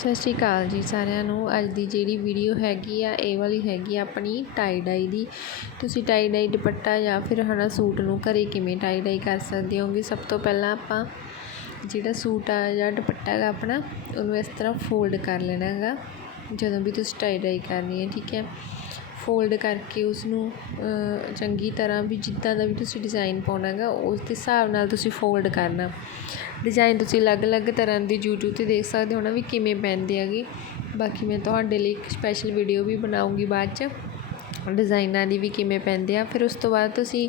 ਸਤਿ ਸ਼੍ਰੀ ਅਕਾਲ ਜੀ ਸਾਰਿਆਂ ਨੂੰ। ਅੱਜ ਦੀ ਜਿਹੜੀ ਵੀਡੀਓ ਹੈਗੀ ਆ, ਇਹ ਵਾਲੀ ਹੈਗੀ ਆ ਆਪਣੀ ਟਾਈ ਡਾਈ ਦੀ। ਤੁਸੀਂ ਟਾਈ ਡਾਈ ਦੁਪੱਟਾ ਜਾਂ ਫਿਰ ਹਨਾ ਸੂਟ ਨੂੰ ਘਰੇ ਕਿਵੇਂ ਟਾਈ ਡਾਈ ਕਰ ਸਕਦੇ ਹੋਗੇ ਸਭ ਤੋਂ ਪਹਿਲਾਂ ਆਪਾਂ ਜਿਹੜਾ ਸੂਟ ਆ ਜਾਂ ਦੁਪੱਟਾ ਹੈਗਾ ਆਪਣਾ, ਉਹਨੂੰ ਇਸ ਤਰ੍ਹਾਂ ਫੋਲਡ ਕਰ ਲੈਣਾ ਹੈਗਾ, ਜਦੋਂ ਵੀ ਤੁਸੀਂ ਟਾਈ ਡਾਈ ਕਰਨੀ ਹੈ, ਠੀਕ ਹੈ? ਫੋਲਡ ਕਰਕੇ ਉਸਨੂੰ ਚੰਗੀ ਤਰ੍ਹਾਂ ਵੀ ਜਿੱਦਾਂ ਦਾ ਵੀ ਤੁਸੀਂ ਡਿਜ਼ਾਈਨ ਪਾਉਣਾ ਗਾ ਉਸ ਦੇ ਹਿਸਾਬ ਨਾਲ ਤੁਸੀਂ ਫੋਲਡ ਕਰਨਾ। ਡਿਜ਼ਾਈਨ ਤੁਸੀਂ ਅਲੱਗ-ਅਲੱਗ ਤਰ੍ਹਾਂ ਦੀ ਯੂਟਿਊਬ 'ਤੇ ਦੇਖ ਸਕਦੇ ਹੋ ਨਾ ਵੀ ਕਿਵੇਂ ਪੈਂਦੇ ਹੈਗੇ। ਬਾਕੀ ਮੈਂ ਤੁਹਾਡੇ ਲਈ ਇੱਕ ਸਪੈਸ਼ਲ ਵੀਡੀਓ ਵੀ ਬਣਾਉਂਗੀ ਬਾਅਦ 'ਚ ਡਿਜ਼ਾਈਨਾਂ ਦੀ ਵੀ ਕਿਵੇਂ ਪੈਂਦੇ ਆ। ਫਿਰ ਉਸ ਤੋਂ ਬਾਅਦ ਤੁਸੀਂ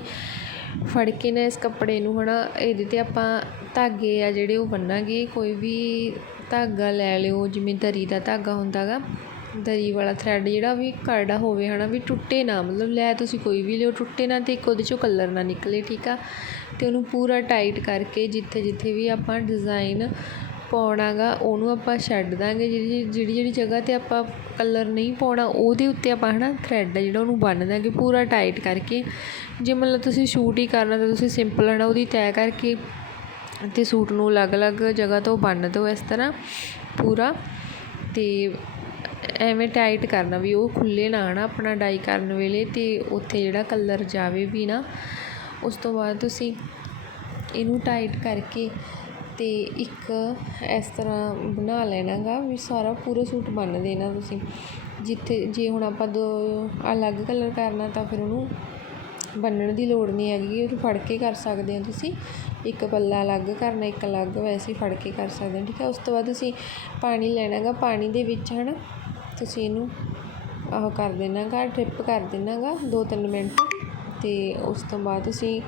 ਫੜ ਕੇ ਨਾ ਇਸ ਕੱਪੜੇ ਨੂੰ ਹੈ ਨਾ ਇਹਦੇ 'ਤੇ ਆਪਾਂ ਧਾਗੇ ਆ ਜਿਹੜੇ ਉਹ ਬੰਨਾਂਗੇ, ਕੋਈ ਵੀ ਧਾਗਾ ਲੈ ਲਿਓ, ਜਿਵੇਂ ਦਰੀ ਦਾ ਧਾਗਾ ਹੁੰਦਾ ਗਾ ਦਰੀ ਵਾਲਾ ਥਰੈਡ ਜਿਹੜਾ ਵੀ ਕਰੜਾ ਹੋਵੇ ਹੈ ਨਾ ਵੀ ਟੁੱਟੇ ਨਾ, ਮਤਲਬ ਲੈ ਤੁਸੀਂ ਕੋਈ ਵੀ ਲਿਓ, ਟੁੱਟੇ ਨਾ ਅਤੇ ਇੱਕ ਉਹਦੇ 'ਚੋਂ ਕਲਰ ਨਾ ਨਿਕਲੇ, ਠੀਕ ਆ? ਅਤੇ ਉਹਨੂੰ ਪੂਰਾ ਟਾਈਟ ਕਰਕੇ ਜਿੱਥੇ ਜਿੱਥੇ ਵੀ ਆਪਾਂ ਡਿਜ਼ਾਈਨ ਪਾਉਣਾ ਗਾ ਉਹਨੂੰ ਆਪਾਂ ਛੱਡ ਦਾਂਗੇ, ਜਿਹੜੀ ਜਿਹੜੀ ਜਿਹੜੀ ਜਗ੍ਹਾ 'ਤੇ ਆਪਾਂ ਕਲਰ ਨਹੀਂ ਪਾਉਣਾ, ਉਹਦੇ ਉੱਤੇ ਆਪਾਂ ਹੈ ਨਾ ਥਰੈਡ ਜਿਹੜਾ ਉਹਨੂੰ ਬੰਨ੍ਹ ਦਾਂਗੇ, ਪੂਰਾ ਟਾਈਟ ਕਰਕੇ। ਜੇ ਮਤਲਬ ਤੁਸੀਂ ਸ਼ੂਟ ਹੀ ਕਰਨਾ, ਤਾਂ ਤੁਸੀਂ ਸਿੰਪਲ ਹੈ ਨਾ ਉਹਦੀ ਤੈਅ ਕਰਕੇ ਅਤੇ ਸੂਟ ਨੂੰ ਅਲੱਗ-ਅਲੱਗ ਜਗ੍ਹਾ ਤੋਂ ਬੰਨ੍ਹ ਦਿਓ ਇਸ ਤਰ੍ਹਾਂ ਪੂਰਾ। ਅਤੇ ਐਵੇਂ ਟਾਈਟ ਕਰਨਾ ਵੀ ਉਹ ਖੁੱਲ੍ਹੇ ਨਾ ਹੈ ਨਾ ਆਪਣਾ ਡਾਈ ਕਰਨ ਵੇਲੇ ਅਤੇ ਉੱਥੇ ਜਿਹੜਾ ਕਲਰ ਜਾਵੇ ਵੀ ਨਾ, ਉਸ ਤੋਂ ਬਾਅਦ ਤੁਸੀਂ ਇਹਨੂੰ ਟਾਈਟ ਕਰਕੇ ਅਤੇ ਇੱਕ ਇਸ ਤਰ੍ਹਾਂ ਬਣਾ ਲੈਣਾ ਗਾ ਵੀ ਸਾਰਾ ਪੂਰਾ ਸੂਟ ਬੰਨ ਦੇਣਾ ਤੁਸੀਂ। ਜਿੱਥੇ ਜੇ ਹੁਣ ਆਪਾਂ ਦੋ ਅਲੱਗ ਕਲਰ ਕਰਨਾ ਤਾਂ ਫਿਰ ਉਹਨੂੰ ਬੰਨਣ ਦੀ ਲੋੜ ਨਹੀਂ ਹੈਗੀ, ਉਹਨੂੰ ਫੜ ਕੇ ਕਰ ਸਕਦੇ ਹੋ ਤੁਸੀਂ। ਇੱਕ ਪੱਲਾ ਅਲੱਗ ਕਰਨਾ, ਇੱਕ ਅਲੱਗ ਵੈਸੇ ਫੜ ਕੇ ਕਰ ਸਕਦੇ ਹੋ, ਠੀਕ ਹੈ। ਉਸ ਤੋਂ ਬਾਅਦ ਤੁਸੀਂ ਪਾਣੀ ਲੈਣਾ ਗਾ ਪਾਣੀ ਦੇ ਵਿੱਚ ਹੈ ਨਾ ਤੁਸੀਂ ਇਹਨੂੰ ਆਹ ਕਰ ਦੇਣਾ ਗਾ ਡਰਿਪ ਕਰ ਦੇਣਾ ਗਾ ਦੋ ਤਿੰਨ ਮਿੰਟ। ਅਤੇ ਉਸ ਤੋਂ ਬਾਅਦ ਤੁਸੀਂ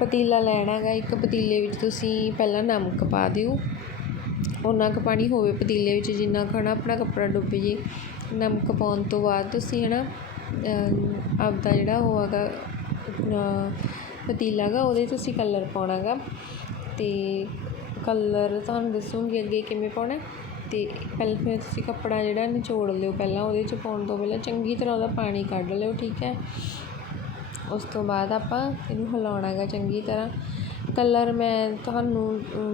ਪਤੀਲਾ ਲੈਣਾ ਗਾ ਇੱਕ ਪਤੀਲੇ ਵਿੱਚ ਤੁਸੀਂ ਪਹਿਲਾਂ ਨਮਕ ਪਾ ਦਿਓ। ਓਨਾ ਕੁ ਪਾਣੀ ਹੋਵੇ ਪਤੀਲੇ ਵਿੱਚ, ਜਿੰਨਾ ਕੁ ਹੈ ਨਾ ਆਪਣਾ ਕੱਪੜਾ ਡੁੱਬ ਜੇ। ਨਮਕ ਪਾਉਣ ਤੋਂ ਬਾਅਦ ਤੁਸੀਂ ਹੈ ਨਾ ਆਪਦਾ ਜਿਹੜਾ ਉਹ ਹੈਗਾ ਪਤੀਲਾ ਗਾ ਉਹਦੇ ਤੁਸੀਂ ਕਲਰ ਪਾਉਣਾ ਗਾ ਅਤੇ ਕਲਰ ਤੁਹਾਨੂੰ ਦੱਸੂਗੀ ਅੱਗੇ ਕਿਵੇਂ ਪਾਉਣਾ। ਅਤੇ ਪਹਿਲਾਂ ਫਿਰ ਤੁਸੀਂ ਕੱਪੜਾ ਜਿਹੜਾ ਨਿਚੋੜ ਲਿਓ। ਪਹਿਲਾਂ ਉਹਦੇ 'ਚ ਪਾਉਣ ਤੋਂ ਪਹਿਲਾਂ ਚੰਗੀ ਤਰ੍ਹਾਂ ਉਹਦਾ ਪਾਣੀ ਕੱਢ ਲਿਓ, ਠੀਕ ਹੈ। ਉਸ ਤੋਂ ਬਾਅਦ ਆਪਾਂ ਇਹਨੂੰ ਹਿਲਾਉਣਾ ਗਾ ਚੰਗੀ ਤਰ੍ਹਾਂ। ਕਲਰ ਮੈਂ ਤੁਹਾਨੂੰ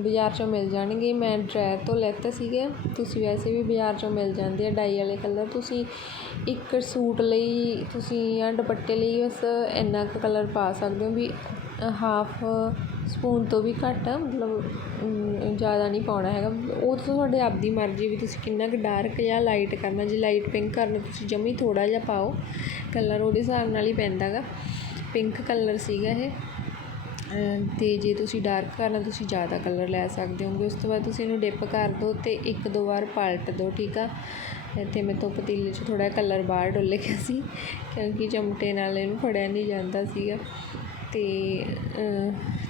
ਬਾਜ਼ਾਰ 'ਚੋਂ ਮਿਲ ਜਾਣਗੇ। ਮੈਂ ਡਰੈਰ ਤੋਂ ਲੈਤੇ ਸੀਗੇ। ਤੁਸੀਂ ਵੈਸੇ ਵੀ ਬਾਜ਼ਾਰ 'ਚੋਂ ਮਿਲ ਜਾਂਦੇ ਆ ਡਾਈ ਵਾਲੇ ਕਲਰ। ਤੁਸੀਂ ਇੱਕ ਸੂਟ ਲਈ, ਤੁਸੀਂ ਜਾਂ ਦੁਪੱਟੇ ਲਈ ਬਸ ਇੰਨਾ ਕੁ ਕਲਰ ਪਾ ਸਕਦੇ ਹੋ ਵੀ ਹਾਫ ਸਪੂਨ ਤੋਂ ਵੀ ਘੱਟ, ਮਤਲਬ ਜ਼ਿਆਦਾ ਨਹੀਂ ਪਾਉਣਾ ਹੈਗਾ। ਉਹ ਤਾਂ ਤੁਹਾਡੇ ਆਪਦੀ ਮਰਜ਼ੀ ਵੀ ਤੁਸੀਂ ਕਿੰਨਾ ਕੁ ਡਾਰਕ ਜਾਂ ਲਾਈਟ ਕਰਨਾ। ਜੇ ਲਾਈਟ ਪਿੰਕ ਕਰਨਾ, ਤੁਸੀਂ ਜਮੀ ਥੋੜ੍ਹਾ ਜਿਹਾ ਪਾਓ। ਕਲਰ ਉਹਦੇ ਹਿਸਾਬ ਨਾਲ ਹੀ ਪੈਂਦਾ ਗਾ। ਪਿੰਕ ਕਲਰ ਸੀਗਾ ਇਹ। ਅਤੇ ਜੇ ਤੁਸੀਂ ਡਾਰਕ ਕਰਨਾ, ਤੁਸੀਂ ਜ਼ਿਆਦਾ ਕਲਰ ਲੈ ਸਕਦੇ ਹੋਗੇ ਉਸ ਤੋਂ ਬਾਅਦ ਤੁਸੀਂ ਇਹਨੂੰ ਡਿਪ ਕਰ ਦਿਓ ਅਤੇ ਇੱਕ ਦੋ ਵਾਰ ਪਲਟ ਦਿਓ ਠੀਕ ਆ? ਇੱਥੇ ਮੇਰੇ ਤੋਂ ਪਤੀਲੇ 'ਚ ਥੋੜ੍ਹਾ ਕਲਰ ਬਾਹਰ ਡੁੱਲ ਗਿਆ ਸੀ, ਕਿਉਂਕਿ ਚਮਟੇ ਨਾਲ ਇਹਨੂੰ ਫੜਿਆ ਨਹੀਂ ਜਾਂਦਾ ਸੀਗਾ। ਅਤੇ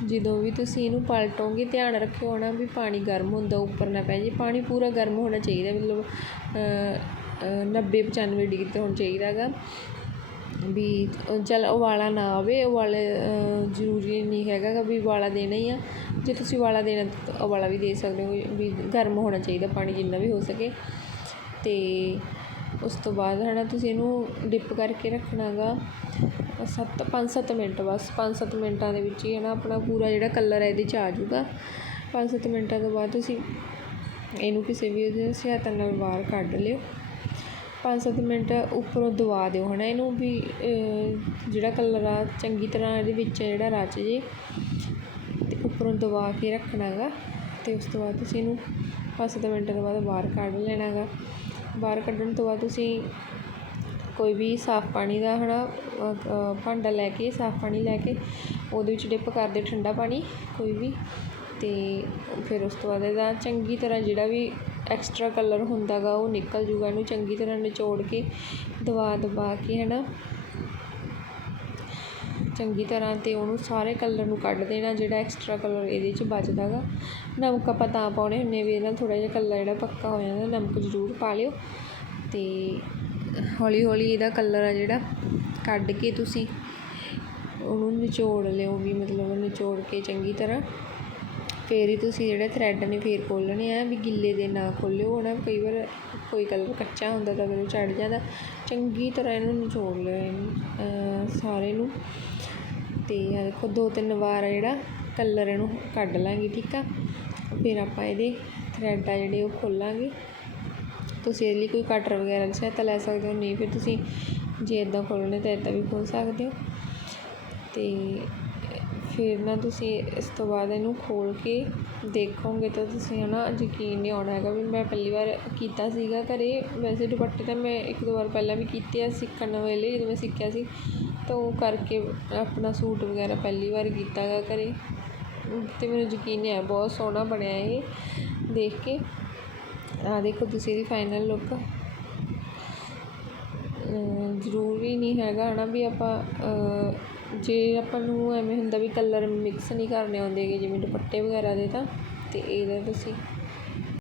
ਜਦੋਂ ਵੀ ਤੁਸੀਂ ਇਹਨੂੰ ਪਲਟੋਗੇ, ਧਿਆਨ ਰੱਖਿਓ ਹੈ ਨਾ ਵੀ ਪਾਣੀ ਗਰਮ ਹੁੰਦਾ, ਉੱਪਰ ਨਾ ਪੈ ਜੇ। ਪਾਣੀ ਪੂਰਾ ਗਰਮ ਹੋਣਾ ਚਾਹੀਦਾ, ਮਤਲਬ ਨੱਬੇ ਪਚਾਨਵੇਂ ਡਿਗਰੀ 'ਤੇ ਹੋਣਾ ਚਾਹੀਦਾ ਹੈਗਾ। ਵੀ ਚੱਲ ਉਬਾਲਾ ਨਾ ਆਵੇ, ਉਬਾਲੇ ਜ਼ਰੂਰੀ ਨਹੀਂ ਹੈਗਾ ਗਾ ਵੀ ਉਬਾਲਾ ਦੇਣਾ ਹੀ ਆ। ਜੇ ਤੁਸੀਂ ਉਬਾਲਾ ਦੇਣਾ, ਤਾਂ ਉਬਾਲਾ ਵੀ ਦੇ ਸਕਦੇ ਹੋ, ਵੀ ਗਰਮ ਹੋਣਾ ਚਾਹੀਦਾ ਪਾਣੀ ਜਿੰਨਾ ਵੀ ਹੋ ਸਕੇ। ਅਤੇ ਉਸ ਤੋਂ ਬਾਅਦ ਹੈ ਨਾ ਤੁਸੀਂ ਇਹਨੂੰ ਡਿਪ ਕਰਕੇ ਰੱਖਣਾ ਗਾ। ਸੱਤ, ਪੰਜ ਸੱਤ ਮਿੰਟ ਬਸ, ਪੰਜ ਸੱਤ ਮਿੰਟਾਂ ਦੇ ਵਿੱਚ ਹੀ ਹੈ ਨਾ ਆਪਣਾ ਪੂਰਾ ਜਿਹੜਾ ਕਲਰ ਹੈ ਇਹਦੇ 'ਚ ਆ ਜਾਊਗਾ। ਪੰਜ ਸੱਤ ਮਿੰਟਾਂ ਤੋਂ ਬਾਅਦ ਤੁਸੀਂ ਇਹਨੂੰ ਕਿਸੇ ਵੀ ਉਹਦੇ ਸਹਾਇਤਾ ਨਾਲ ਬਾਹਰ ਕੱਢ ਲਿਓ। ਪੰਜ ਸੱਤ ਮਿੰਟ ਉੱਪਰੋਂ ਦਬਾ ਦਿਓ ਹੈ ਨਾ ਇਹਨੂੰ ਵੀ ਜਿਹੜਾ ਕਲਰ ਆ ਚੰਗੀ ਤਰ੍ਹਾਂ ਇਹਦੇ ਵਿੱਚ ਜਿਹੜਾ ਰਚ ਜੇ ਅਤੇ ਉੱਪਰੋਂ ਦਬਾ ਕੇ ਰੱਖਣਾ ਗਾ। ਅਤੇ ਉਸ ਤੋਂ ਬਾਅਦ ਤੁਸੀਂ ਇਹਨੂੰ ਪੰਜ ਸੱਤ ਮਿੰਟਾਂ ਤੋਂ ਬਾਅਦ ਬਾਹਰ ਕੱਢ ਲੈਣਾ ਗਾ। ਬਾਹਰ ਕੱਢਣ ਤੋਂ ਬਾਅਦ ਤੁਸੀਂ ਕੋਈ ਵੀ ਸਾਫ਼ ਪਾਣੀ ਦਾ ਹੈ ਨਾ ਭਾਂਡਾ ਲੈ ਕੇ, ਸਾਫ਼ ਪਾਣੀ ਲੈ ਕੇ ਉਹਦੇ ਵਿੱਚ ਡਿਪ ਕਰ ਦਿਓ ਠੰਡਾ ਪਾਣੀ ਕੋਈ ਵੀ ਅਤੇ ਫਿਰ ਉਸ ਤੋਂ ਬਾਅਦ ਇਹਦਾ ਚੰਗੀ ਤਰ੍ਹਾਂ ਜਿਹੜਾ ਵੀ ਐਕਸਟਰਾ ਕਲਰ ਹੁੰਦਾ ਗਾ ਉਹ ਨਿਕਲ ਜੂਗਾ ਇਹਨੂੰ ਚੰਗੀ ਤਰ੍ਹਾਂ ਨਿਚੋੜ ਕੇ ਦਬਾ ਦਬਾ ਕੇ ਹੈ ਨਾ ਚੰਗੀ ਤਰ੍ਹਾਂ ਅਤੇ ਉਹਨੂੰ ਸਾਰੇ ਕਲਰ ਨੂੰ ਕੱਢ ਦੇਣਾ, ਜਿਹੜਾ ਐਕਸਟਰਾ ਕਲਰ ਇਹਦੇ 'ਚ ਬਚਦਾ ਗਾ ਨਮਕ ਆਪਾਂ ਤਾਂ ਪਾਉਣੇ ਹੁੰਦੇ ਵੀ ਇਹਦੇ ਨਾਲ ਥੋੜ੍ਹਾ ਜਿਹਾ ਕਲਰ ਜਿਹੜਾ ਪੱਕਾ ਹੋ ਜਾਂਦਾ, ਨਮਕ ਜ਼ਰੂਰ ਪਾ ਲਿਓ। ਅਤੇ ਹੌਲੀ ਹੌਲੀ ਇਹਦਾ ਕਲਰ ਆ ਜਿਹੜਾ, ਕੱਢ ਕੇ ਤੁਸੀਂ ਉਹਨੂੰ ਨਿਚੋੜ ਲਿਓ ਵੀ ਮਤਲਬ ਨਿਚੋੜ ਕੇ ਚੰਗੀ ਤਰ੍ਹਾਂ। ਫਿਰ ਹੀ ਤੁਸੀਂ ਜਿਹੜੇ ਥਰੈਡ ਨੇ ਫਿਰ ਖੋਲ੍ਹਣੇ ਆ, ਵੀ ਗਿੱਲੇ ਦੇ ਨਾ ਖੋਲ੍ਹਿਓ। ਨਾ ਕਈ ਵਾਰ ਕੋਈ ਕਲਰ ਕੱਚਾ ਹੁੰਦਾ ਤਾਂ ਫਿਰ ਉਹ ਚੜ ਜਾਂਦਾ। ਚੰਗੀ ਤਰ੍ਹਾਂ ਇਹਨੂੰ ਨਿਚੋੜ ਲਿਓ ਇਹਨੂੰ ਸਾਰੇ ਨੂੰ। ਅਤੇ ਆਹ ਦੇਖੋ, ਦੋ ਤਿੰਨ ਵਾਰ ਜਿਹੜਾ ਕਲਰ ਇਹਨੂੰ ਕੱਢ ਲਾਂਗੇ, ਠੀਕ ਆ? ਫਿਰ ਆਪਾਂ ਇਹਦੇ ਥਰੈਡ ਆ ਜਿਹੜੇ ਉਹ ਖੋਲਾਂਗੇ। ਤੁਸੀਂ ਇਹਦੇ ਲਈ ਕੋਈ ਕਟਰ ਵਗੈਰਾ ਦੀ ਸਹਾਇਤਾ ਲੈ ਸਕਦੇ ਹੋ, ਨਹੀਂ, ਫਿਰ ਤੁਸੀਂ ਜੇ ਇੱਦਾਂ ਖੋਲ੍ਹਣੇ ਤਾਂ ਇੱਦਾਂ ਵੀ ਖੋਲ੍ਹ ਸਕਦੇ ਹੋ। ਅਤੇ ਫਿਰ ਨਾ ਤੁਸੀਂ ਇਸ ਤੋਂ ਬਾਅਦ ਇਹਨੂੰ ਖੋਲ੍ਹ ਕੇ ਦੇਖੋਗੇ ਤਾਂ ਤੁਸੀਂ ਹੈ ਨਾ ਯਕੀਨ ਨਹੀਂ ਆਉਣਾ ਹੈਗਾ ਵੀ ਮੈਂ ਪਹਿਲੀ ਵਾਰ ਕੀਤਾ ਸੀਗਾ ਘਰ। ਵੈਸੇ ਦੁਪੱਟੇ ਤਾਂ ਮੈਂ ਇੱਕ ਦੋ ਵਾਰ ਪਹਿਲਾਂ ਵੀ ਕੀਤੇ ਆ ਸਿੱਖਣ ਵੇਲੇ, ਜਦੋਂ ਮੈਂ ਸਿੱਖਿਆ ਸੀ। ਤਾਂ ਉਹ ਕਰਕੇ ਆਪਣਾ ਸੂਟ ਵਗੈਰਾ ਪਹਿਲੀ ਵਾਰ ਕੀਤਾ ਗਾ ਘਰ। ਅਤੇ ਮੈਨੂੰ ਯਕੀਨ ਨਹੀਂ ਆਇਆ, ਬਹੁਤ ਸੋਹਣਾ ਬਣਿਆ ਇਹ, ਦੇਖ ਕੇ। ਆਹ ਦੇਖੋ ਤੁਸੀਂ ਇਹਦੀ ਫਾਈਨਲ ਲੁੱਕ ਜ਼ਰੂਰੀ ਨਹੀਂ ਹੈਗਾ ਹੈ ਨਾ ਵੀ ਆਪਾਂ ਜੇ ਆਪਾਂ ਨੂੰ ਐਵੇਂ ਹੁੰਦਾ ਵੀ ਕਲਰ ਮਿਕਸ ਨਹੀਂ ਕਰਨੇ ਆਉਂਦੇ ਗੇ ਜਿਵੇਂ ਦੁਪੱਟੇ ਵਗੈਰਾ ਦੇ ਤਾਂ ਅਤੇ ਇਹਦਾ ਤੁਸੀਂ